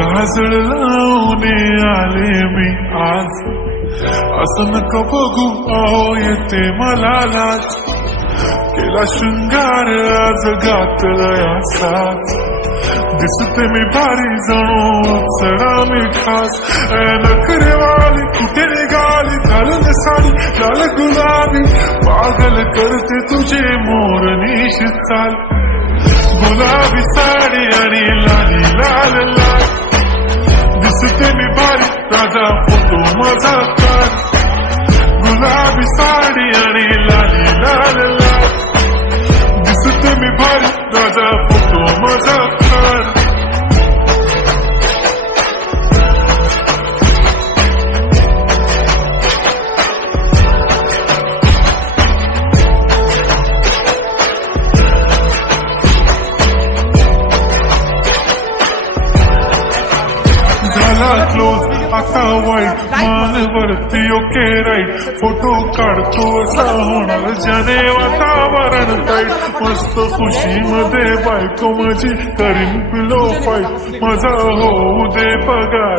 काजळ लावून आले मी आज, असं नको बघू अहो येते मला लाज, केला शृंगार आज घातलाय असाच, दिसते मी भारी जणू चढा मी खास, नखरेवाली कुठे निघाली घालून साडी लाल गुलाबी, पागल करते तुझे मोरनीश चाल, गुलाबी साडी आणि लाली लाल लाल, दिसते मी भारी राजा फोटो माझा काढ, गुलाबी साडी आणि लाली लाल लाल, दिसते मी भारी राजा फोटो माझा काढ. झाला क्लोज आता वाईट मान वरती ओके राईट, फोटो काढतो असा होणार ज्याने वातावरण टाईट, मस्त खुशी मध्ये बायको माझी करीन पिलो फाईट, माझा होऊ दे पगार.